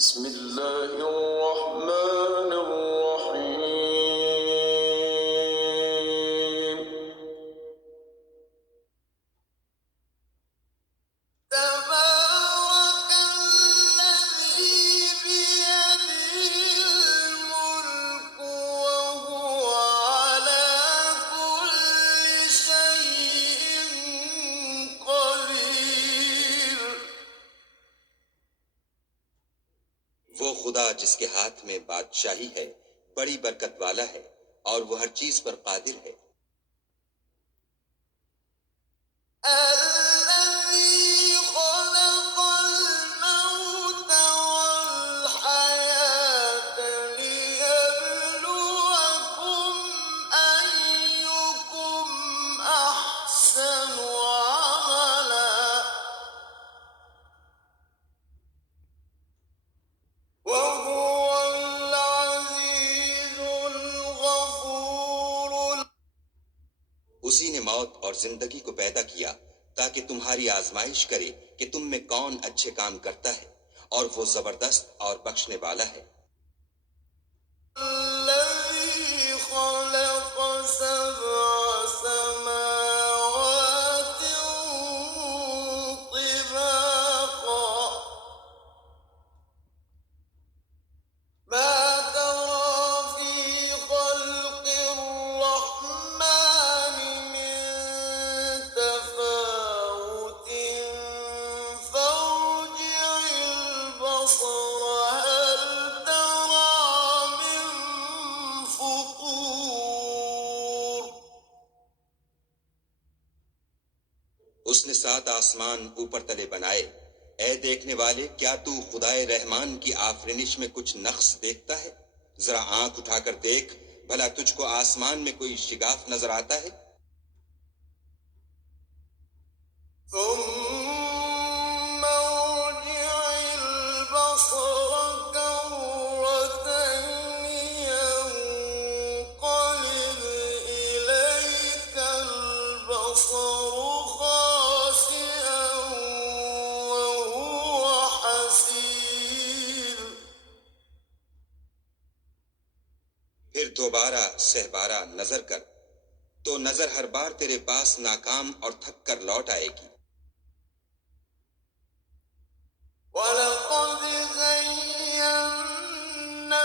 بسم الله الرحمن الرحيم تبارك الذي بيده الملك وهو على كل شيء قدير वो खुदा जिसके हाथ में बादशाही है, बड़ी बरकत वाला है और वो हर चीज पर कादिर है। الذي خلق الموت والحياة ليبلوكم أيكم أحسن عملا وهو العزيز الغفور उसी ने मौत और जिंदगी को पैदा किया ताकि तुम्हारी आजमाइश करे कि तुम में कौन अच्छे काम करता है, और वो जबरदस्त और बख्शने वाला है। الذي خلق سبع سماوات طباقا ما ترى في خلق الرحمن من تفاوت فارجع البصر هل ترى من فطور उसने 7 आसमान ऊपर तले बनाए। ए देखने वाले, क्या तू खुदाए रहमान की आफरीनिश में कुछ नक्स देखता है? जरा आंख उठाकर देख, भला तुझको आसमान में कोई शिगाफ नजर आता है? ثم ارجع البصر كرتين ينقلب إليك البصر خاسئا وهو حسير फिर दोबारा सहबारा नजर कर, तो नजर हर बार तेरे पास नाकाम और थक कर लौट आएगी। ولقد زينا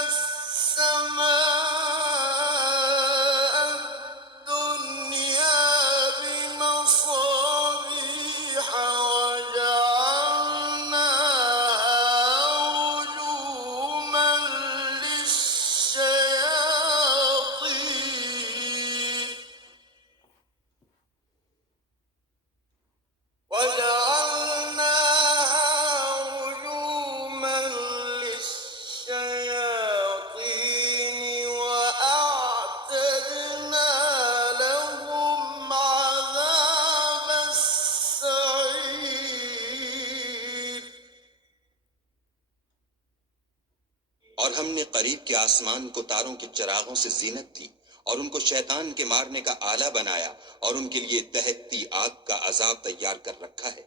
السماء الدنيا بمصابيح وجعلناها رجوما للشياطين وأعتدنا لهم عذاب السعير और हमने करीब के आसमान को तारों के चिरागों से जीनत दी और उनको शैतान के मारने का आला बनाया और उनके लिए दहकती आग का अजाब तैयार कर रखा है।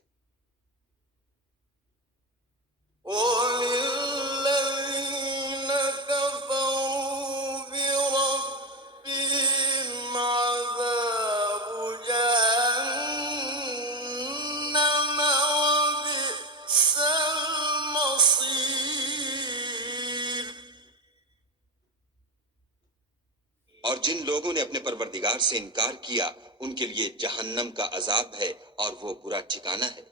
وللذين كفروا بربهم عذاب جهنم وبئس المصير और जिन लोगों ने अपने परवरदिगार से इनकार किया, उनके लिए जहन्नम का अजाब है और वो बुरा ठिकाना है।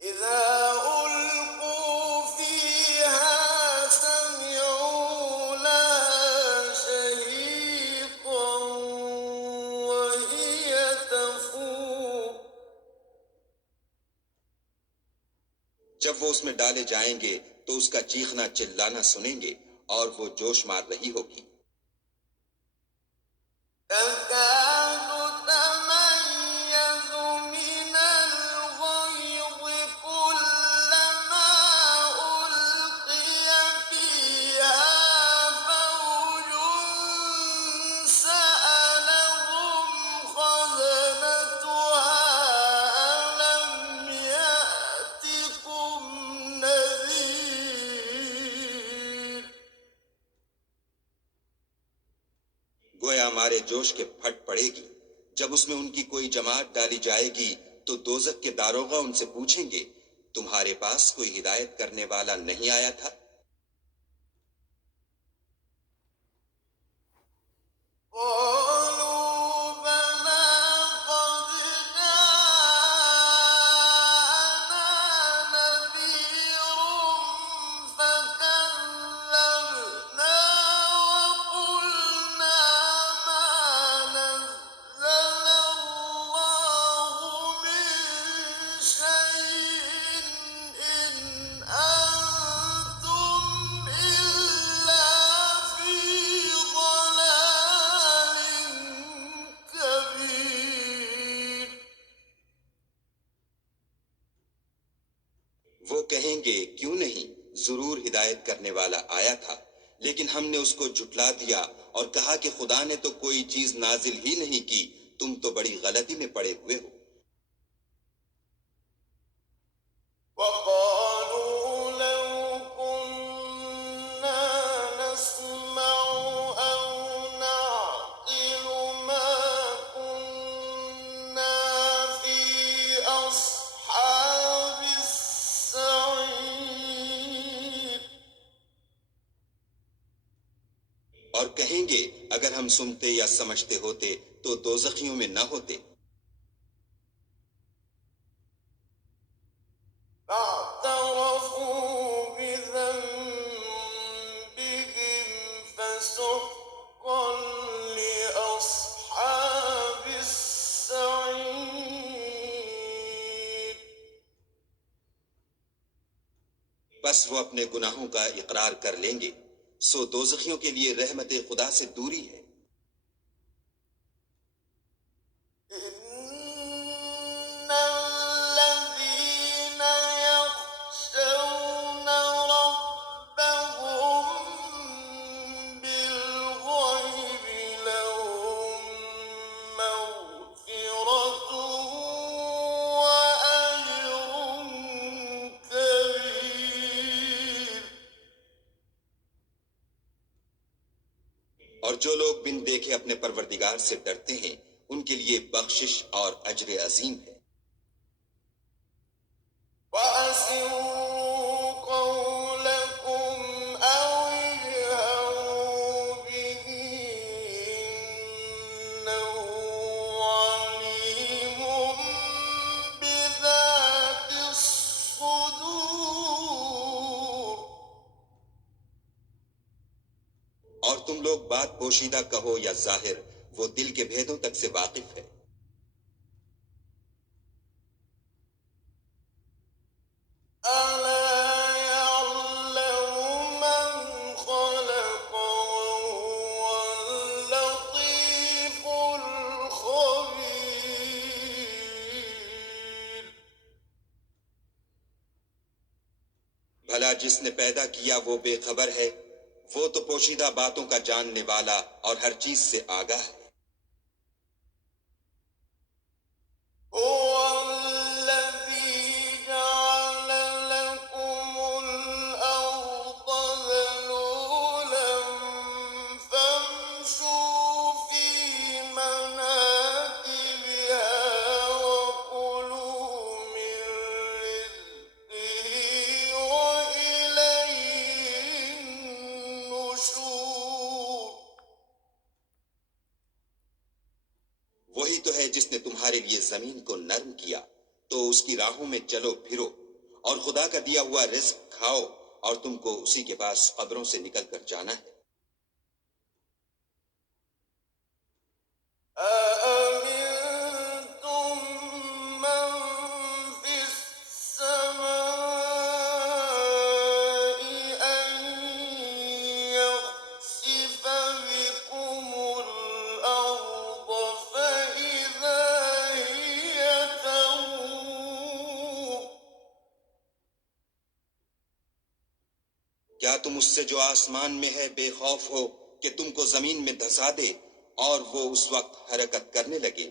إذا ألقوا فيها سمعوا لها شهيقا وهي تفور जब वो उसमें डाले जाएंगे तो उसका चीखना चिल्लाना सुनेंगे और वो जोश मार रही होगी। تكاد تميز من الغيظ كلما ألقي فيها فوج سألهم خزنتها ألم गोया मारे जोश के फट पड़ेगी। जब उसमें उनकी कोई जमात डाली जाएगी तो दोजख के दारोगा उनसे पूछेंगे, तुम्हारे पास कोई हिदायत करने वाला नहीं आया था? قالوا بلى قد جاءنا نذير فكذبنا وقلنا ما نزل الله من شيء إن أنتم إلا في ضلال كبير वो कहेंगे, क्यों नहीं, जरूर हिदायत करने वाला आया था, लेकिन हमने उसको झुटला दिया और कहा कि खुदा ने तो कोई चीज नाजिल ही नहीं की, तुम तो बड़ी गलती में पड़े हुए हो। وقالوا لو كنا نسمع أو نعقل ما كنا في أصحاب السعير और कहेंगे, अगर हम सुनते या समझते होते तो दोजखियों में न होते। فاعترفوا بذنبهم فسحقا لأصحاب السعير बस वो अपने गुनाहों का इकरार कर लेंगे, सो दोजखियों के लिए रहमत खुदा से दूरी है। إن الذين يخشون ربهم بالغيب لهم مغفرة وأجر كبير और जो लोग बिन देखे अपने परवरदिगार से डरते हैं, उनके लिए बख्शिश और अजर अजीम है। وأسروا قولكم أو اجهروا به إنه عليم بذات الصدور और तुम लोग बात पोशीदा कहो या जाहिर, वो दिल के भेदों तक से वाकिफ है। ألا يعلم من خلق وهو اللطيف الخبير भला जिसने पैदा किया वो बेखबर है, वो तो पोशीदा बातों का जानने वाला और हर चीज से आगाह है। هو الذي جعل لكم الأرض ذلولا فامشوا في مناكبها وكلوا من رزقه وإليه النشور वही तो है जिसने तुम्हारे लिए जमीन को नर्म किया, तो उसकी राहों में चलो फिरो और खुदा का दिया हुआ रिज्क खाओ, और तुमको उसी के पास कब्रों से निकल कर जाना है। أأمنتم من في السماء أن يخسف بكم الأرض فإذا هي تمور क्या तुम उससे जो आसमान में है बेखौफ हो कि तुमको जमीन में धंसा दे और वो उस वक्त हरकत करने लगे?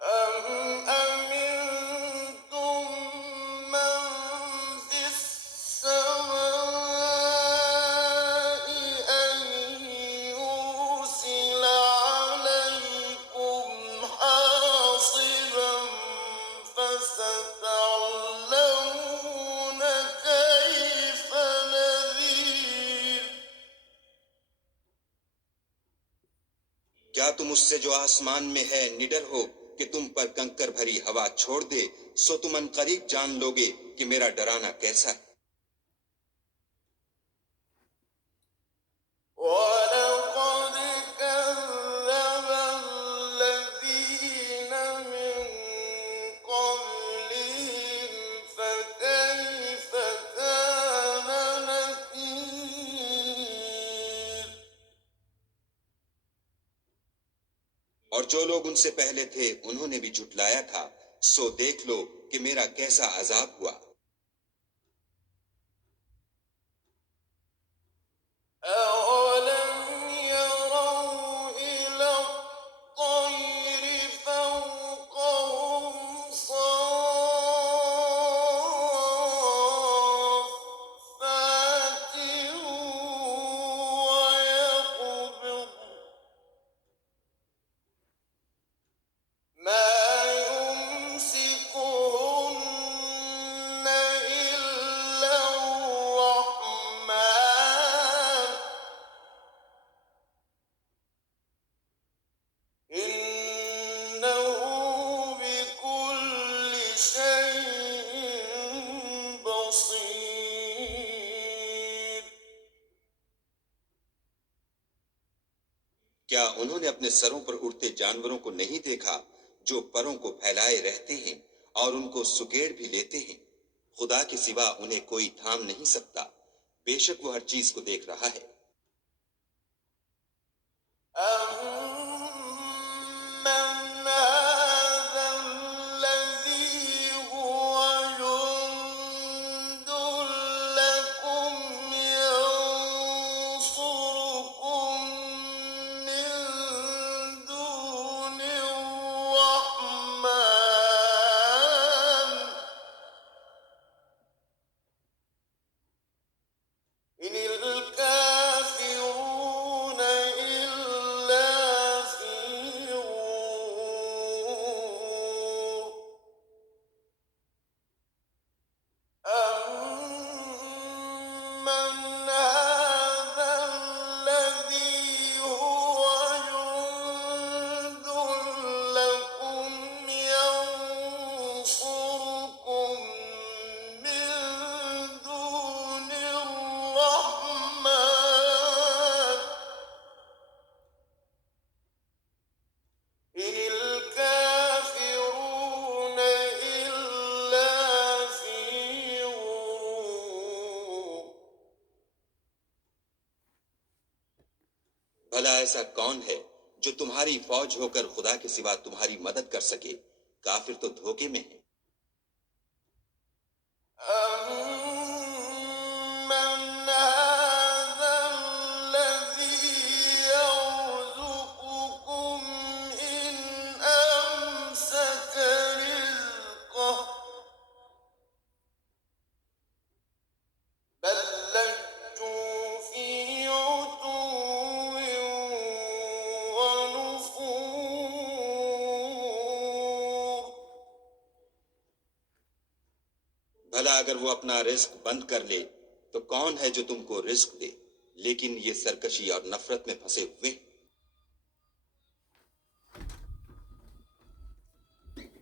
أم أمنتم من في السماء أن क्या तुम उससे जो आसमान में है निडर हो कि तुम पर कंकर भरी हवा छोड़ दे, सो तुम अनकरीब जान लोगे कि मेरा डराना कैसा है। ولقد كذب الذين من قبلهم فكيف كان نكير और जो लोग उनसे पहले थे उन्होंने भी झुटलाया था, सो देख लो कि मेरा कैसा अजाब हुआ। أولم يروا إلى الطير فوقهم صافات ويقبض ما يمسكهن إلا الرحمن إنه بكل شيء بصير क्या उन्होंने अपने सरों पर उड़ते जानवरों को नहीं देखा, जो परों को फैलाए रहते हैं और उनको सुकेड़ भी लेते हैं। खुदा के सिवा उन्हें कोई थाम नहीं सकता, बेशक वो हर चीज को देख रहा है। أَمَّنْ هَٰذَا الَّذِي هُوَ جُندٌ لَّكُمْ يَنصُرُكُم مِّن دُونِ الرَّحْمَٰنِ إِنِ الْكَافِرُونَ إِلَّا فِي غُرُورٍ أَمَّنْ هَٰذَا الَّذِي هُوَ جُندٌ لَّكُمْ يَنصُرُكُم مِّن دُونِ الرَّحْمَٰنِ إِنِ الْكَافِرُونَ إِلَّا فِي غُرُورٍ भला ऐसा कौन है जो तुम्हारी फौज होकर खुदा के सिवा तुम्हारी मदद कर सके। काफिर तो धोखे में है। أَمَّنْ هَٰذَا الَّذِي يَرْزُقُكُمْ إِنْ أَمْسَكَ رِزْقَهُ بَل لَّجُّوا فِي عُتُوٍّ وَنُفُورٍ भला अगर वो अपना रिस्क बंद कर ले तो कौन है जो तुमको रिस्क दे, लेकिन ये सरकशी और नफरत में फंसे हुए हैं।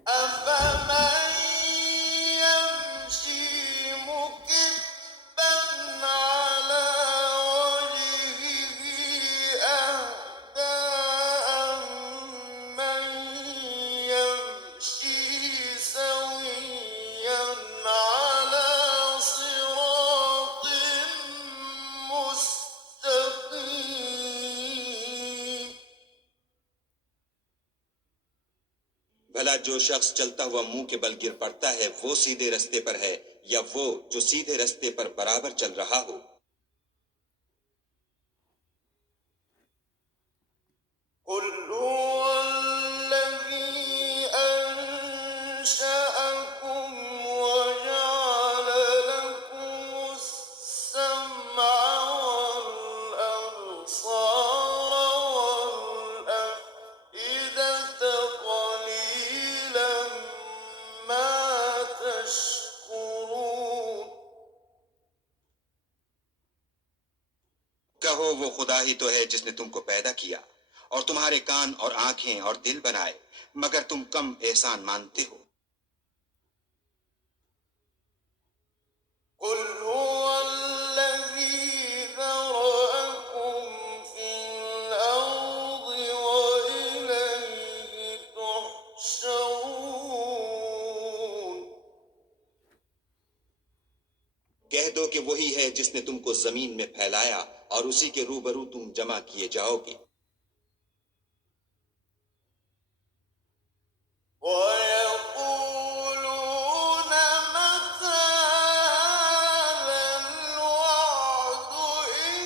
أَفَمَن يَمْشِي مُكِبًّا عَلَىٰ وَجْهِهِ أَهْدَىٰ أَمَّن يَمْشِي سَوِيًّا عَلَىٰ صِرَاطٍ مُّسْتَقِيمٍ भला जो शख्स चलता हुआ मुंह के बल गिर पड़ता है वो सीधे रास्ते पर है, या वो जो सीधे रास्ते पर बराबर चल रहा हो। قُلْ هُوَ الَّذِي أَنشَأَكُمْ وَجَعَلَ لَكُمُ السَّمْعَ وَالْأَبْصَارَ وَالْأَفْئِدَةَ قَلِيلًا مَّا تَشْكُرُونَ कहो वो खुदा ही तो है जिसने तुमको पैदा किया और तुम्हारे कान और आंखें और दिल बनाए, मगर तुम कम एहसान मानते हो। قل هو الذي ذرأكم في الأرض وإليه تحشرون कह दो कि वही है जिसने तुमको जमीन में फैलाया और उसी के रूबरू तुम जमा किए जाओगे। ويقولون متى هذا الوعد إن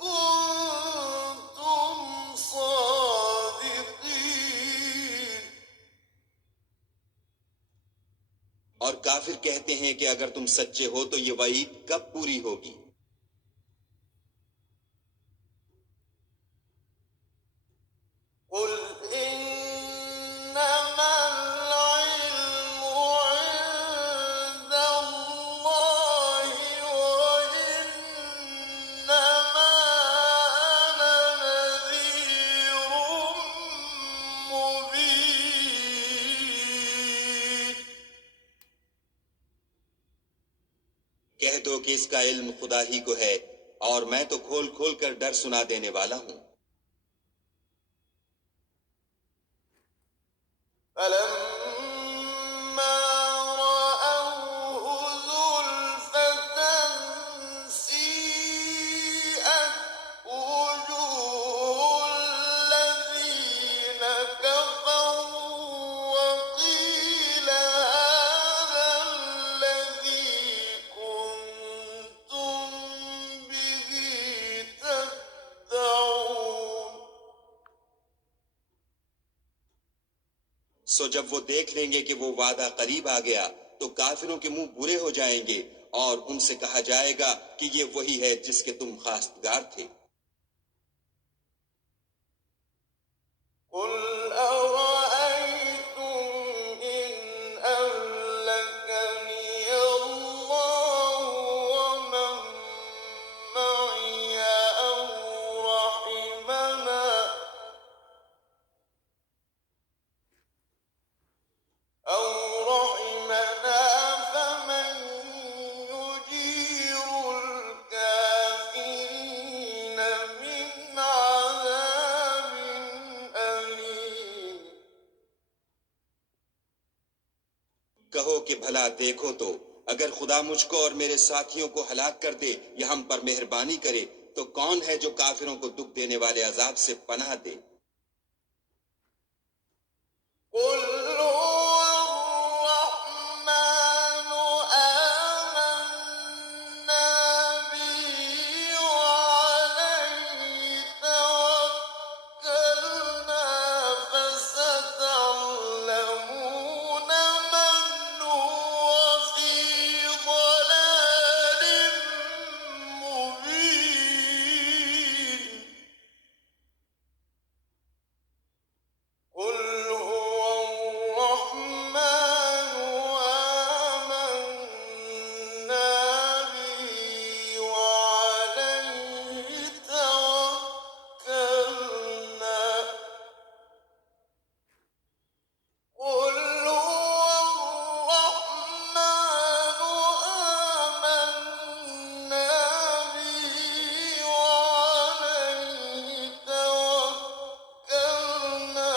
كنتم صادقين और काफिर कहते हैं कि अगर तुम सच्चे हो तो ये वईद कब पूरी होगी। قل إنما العلم عند الله وإنما أنا نذير مبين कह दो कि इसका इल्म खुदा ही को है और मैं तो खोल खोल कर डर सुना देने वाला हूं। فلما رأوه زلفة سيئت وجوه الذين كفروا وقيل هذا الذي كنتم به تدعون सो जब वो देख लेंगे कि वो वादा करीब आ गया तो काफिरों के मुंह बुरे हो जाएंगे और उनसे कहा जाएगा कि ये वही है जिसके तुम खास्तगार थे। قل أرأيتم إن أهلكني الله ومن معي أو رحمنا فمن يجير الكافرين من عذاب أليم कहो कि भला देखो तो अगर खुदा मुझको और मेरे साथियों को हलाक कर दे या हम पर मेहरबानी करे तो कौन है जो काफिरों को दुख देने वाले अजाब से पनाह दे। قل هو الرحمن آمنا به وعليه توكلنا فستعلمون من هو في ضلال مبين قل هو الرحمن آمنا به وعليه توكلنا قل هو الرحمن آمنا به وعليه توكلنا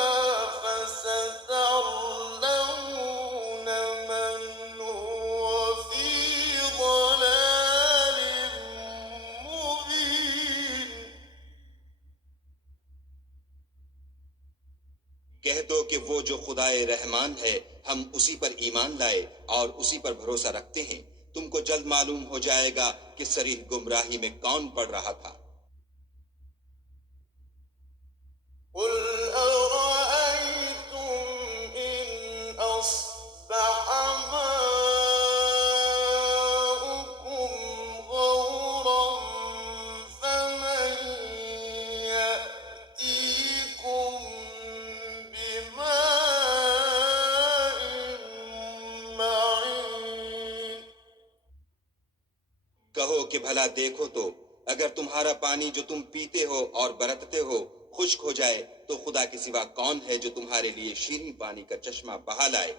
فستعلمون من هو في ضلال مبين कह दो कि वो जो खुदाए रहमान है हम उसी पर ईमान लाए और उसी पर भरोसा रखते हैं। तुमको जल्द मालूम हो जाएगा कि सरीह गुमराही में कौन पड़ रहा था। قل أرأيتم إن أصبح ماؤكم غورا فمن يأتيكم بماء معين कहो कि भला देखो तो अगर तुम्हारा पानी जो तुम पीते हो और बरतते हो खुश्क हो जाए तो खुदा के सिवा कौन है जो तुम्हारे लिए शीरीं पानी का चश्मा बहा लाए।